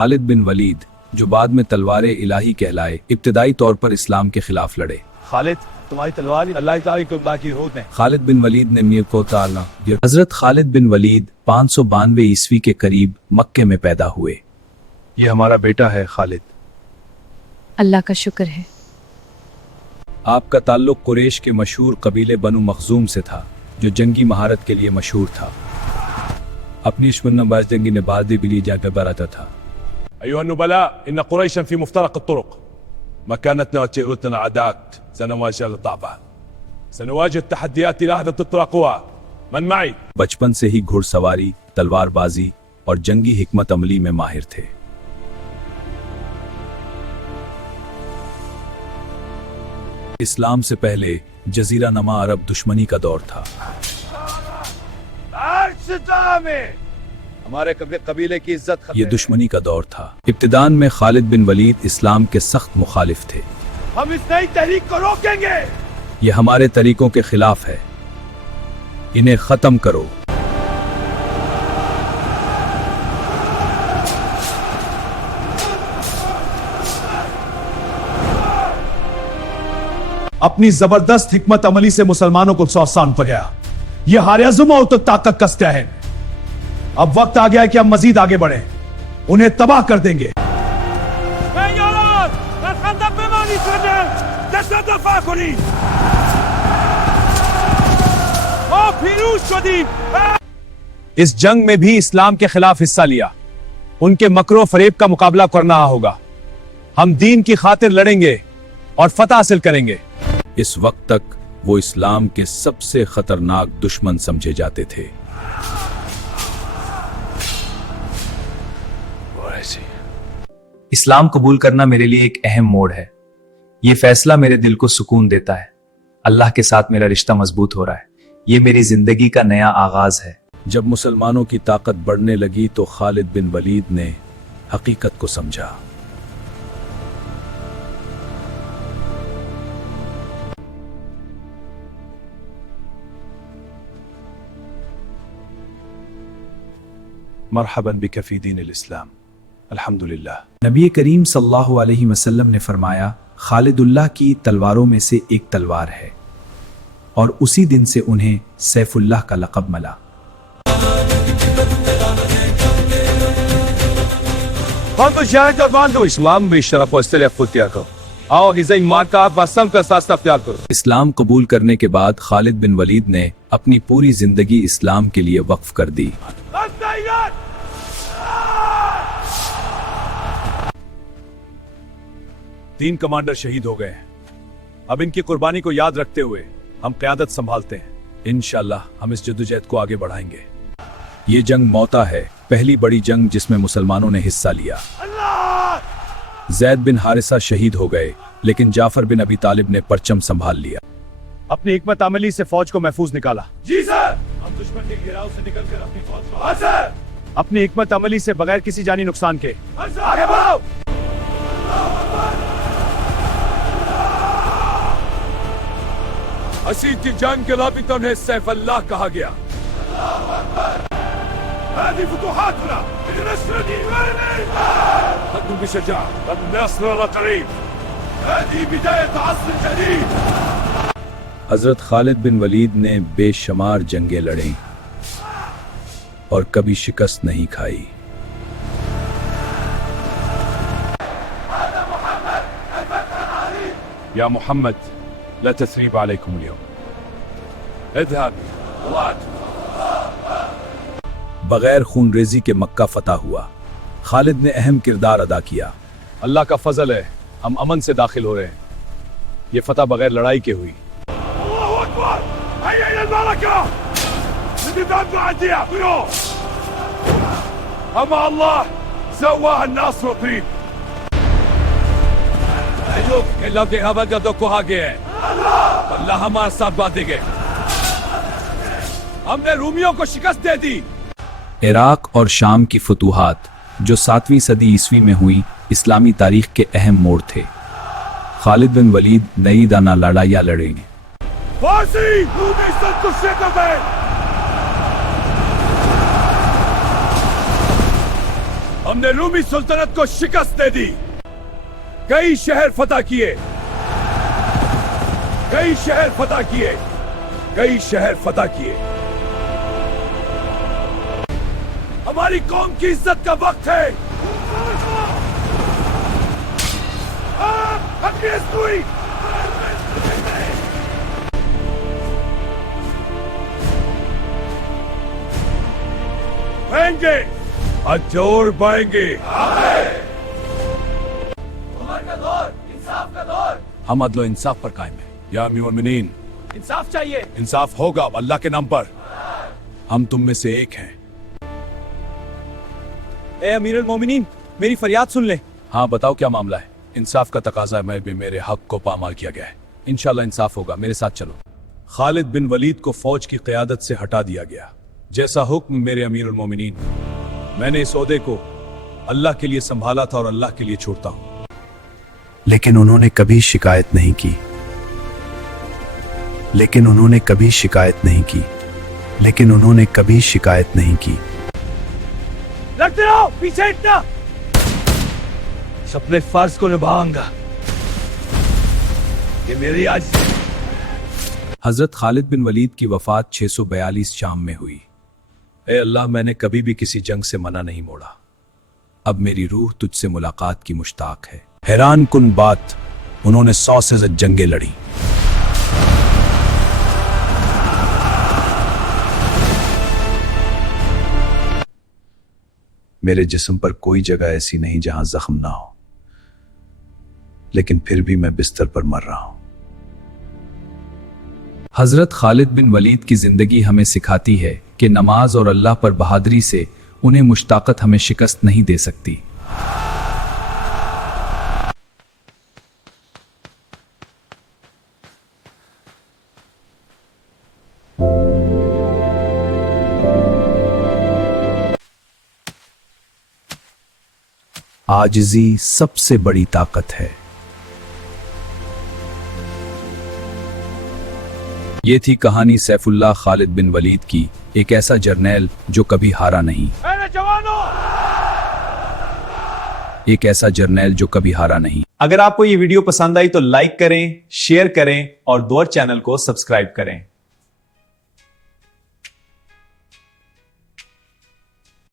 खालिद बिन वलीद, जो बाद में तलवार इलाही कहलाए, इब्तदाई तौर पर इस्लाम के खिलाफ लड़े। खालिद, तुम्हारी तलवार अल्लाह ताला की बाकी रोड में। खालिद बिन वलीद ने मीर को ताला। हजरत खालिद बिन वलीद 592 ईस्वी के करीब मक्के में पैदा हुए। ये हमारा बेटा है खालिद। अल्लाह का शुक्र है। आपका ताल्लुक कुरैश के मशहूर कबीले बनु मखजूम से था, जो जंगी महारत के लिए मशहूर था। अपनी शमनबाज जंगी ने बादी बिली जाकर बराता था। أيها النبلاء، إن قريشا في مفترق الطرق. مكانتنا وتيرتنا عداك، سنواجه الضعف، سنواجه التحديات لاحظة القوى. من معي؟ बचपन से ही घुड़सवारी, तलवारबाजी और जंगी हिकमत अमली में माहिर थे। इस्लाम से पहले जजीरा नमा अरब दुश्मनी का दौर था। हमारे कबीले की इज्जत ये दुश्मनी का दौर था। इब्तिदान में खालिद बिन वलीद इस्लाम के सख्त मुखालिफ थे। हम इस नई तहरीक को रोकेंगे। ये हमारे तरीकों के खिलाफ है, इन्हें खत्म करो। अपनी जबरदस्त हिकमत अमली से मुसलमानों को आसान पर गया। ये हारियाजुम और तो ताकत कसता है। अब वक्त आ गया है कि हम मजीद आगे बढ़ें, उन्हें तबाह कर देंगे। इस जंग में भी इस्लाम के खिलाफ हिस्सा लिया। उनके मकरो फरेब का मुकाबला करना होगा। हम दीन की खातिर लड़ेंगे और फतह हासिल करेंगे। इस वक्त तक वो इस्लाम के सबसे खतरनाक दुश्मन समझे जाते थे। इस्लाम कबूल करना मेरे लिए एक अहम मोड़ है। ये फैसला मेरे दिल को सुकून देता है। अल्लाह के साथ मेरा रिश्ता मजबूत हो रहा है। ये मेरी जिंदगी का नया आगाज है। जब मुसलमानों की ताकत बढ़ने लगी तो खालिद बिन वलीद ने हकीकत को समझा। मरहबन बिका फी दीन इस्लाम। अल्हम्दुलिल्लाह। नबी करीम सल्लल्लाहु अलैहि वसल्लम ने फरमाया, खालिदुल्लाह की तलवारों में से एक तलवार है, और उसी दिन से उन्हें सैफुल्लाह का लक़ब मिला। इस्लाम में शरफ और इख्तिलाफ इख्तियार करो। आओ हिज़्ज़े ईमान का वसम का साथ इख्तियार करो। इस्लाम कबूल करने के बाद खालिद बिन वलीद ने अपनी पूरी जिंदगी इस्लाम के लिए वक्फ कर दी। 3 कमांडर शहीद हो गए। अब इनकी कुर्बानी को याद रखते हुए हम क़यादत संभालते हैं। इंशाअल्लाह हम इस जद्दोजहद को आगे बढ़ाएंगे। ये जंग मौता है, पहली बड़ी जंग जिसमें मुसलमानों ने हिस्सा लिया। जैद बिन हारिसा शहीद हो गए, लेकिन जाफर बिन अबी तालिब ने परचम संभाल लिया। अपनी हिकमत अमली से फौज को महफूज निकाला। जी सर। हम दुश्मन के घेराव से निकलकर अपनी फौज को। हाँ सर। अपनी हिकमत अमली से बगैर किसी जानी नुकसान के आगे बढ़ो। असी की जंग के लाबित उन्हें सैफ अल्लाह कहा गया। हजरत खालिद बिन वलीद ने बेशुमार जंगें लड़ी और कभी शिकस्त नहीं खाई। या मोहम्मद, ला तस्रीब अलैकुम अल-यौम। इज़हाब। बगैर खून रेजी के मक्का फतह हुआ। खालिद ने अहम किरदार अदा किया। अल्लाह का फजल है, हम अमन से दाखिल हो रहे हैं। ये फतह बगैर लड़ाई के हुई। अल्लाह हमारे साथ बातें गए। हमने रूमियों को शिकस्त दे दी। इराक और शाम की फतूहात, जो 7वीं सदी ईस्वी में हुई, इस्लामी तारीख के अहम मोड़ थे। खालिद बिन वलीद नई दाना लड़ाइयाँ लड़ेंगे। हमने रूमी सुल्तनत को शिकस्त दे दी, कई शहर फतह किए, कई शहर फतह किए, कई शहर फतह किए। हमारी कौम की इज्जत का वक्त है। पाएंगे, जोर पाएंगे। हम अदल इंसाफ पर कायम है। या अमीरुल मोमिनीन, इंसाफ चाहिए। इंसाफ होगा अल्लाह के नाम पर। हम तुम में से एक हैं। ए अमीरुल मोमिनीन, मेरी फरियाद सुन ले। हाँ बताओ क्या मामला है? इंसाफ का तकाजा है, मैं भी मेरे हक को पामाल किया गया है। इंशाल्लाह इंसाफ होगा, मेरे साथ चलो। खालिद बिन वलीद को फौज की क़यादत से हटा दिया गया, जैसा हुक्म मेरे अमीरुल मोमिनीन। मैंने इस ओहदे को अल्लाह के लिए संभाला था और अल्लाह के लिए छोड़ता हूं। लेकिन उन्होंने कभी शिकायत नहीं की, लेकिन उन्होंने कभी शिकायत नहीं की, लेकिन उन्होंने कभी शिकायत नहीं की। लड़ते रहो, पीछे हटना। अपने फर्ज को निभाऊंगा, ये मेरी आज। हजरत खालिद बिन वलीद की वफात 642 शाम में हुई। ए अल्लाह, मैंने कभी भी किसी जंग से मना नहीं मोड़ा। अब मेरी रूह तुझसे मुलाकात की मुश्ताक है। हैरान कुन बात, उन्होंने 100 से ज्यादा जंगें लड़ी। मेरे जिस्म पर कोई जगह ऐसी नहीं जहां जख्म ना हो, लेकिन फिर भी मैं बिस्तर पर मर रहा हूं। हजरत खालिद बिन वलीद की जिंदगी हमें सिखाती है कि नमाज और अल्लाह पर बहादुरी से उन्हें मुश्ताकत हमें शिकस्त नहीं दे सकती। आजिज़ी सबसे बड़ी ताकत है। ये थी कहानी सैफुल्लाह खालिद बिन वलीद की, एक ऐसा जर्नैल जो कभी हारा नहीं। एक ऐसा जर्नैल जो कभी हारा नहीं। अगर आपको ये वीडियो पसंद आई तो लाइक करें, शेयर करें और दौर चैनल को सब्सक्राइब करें।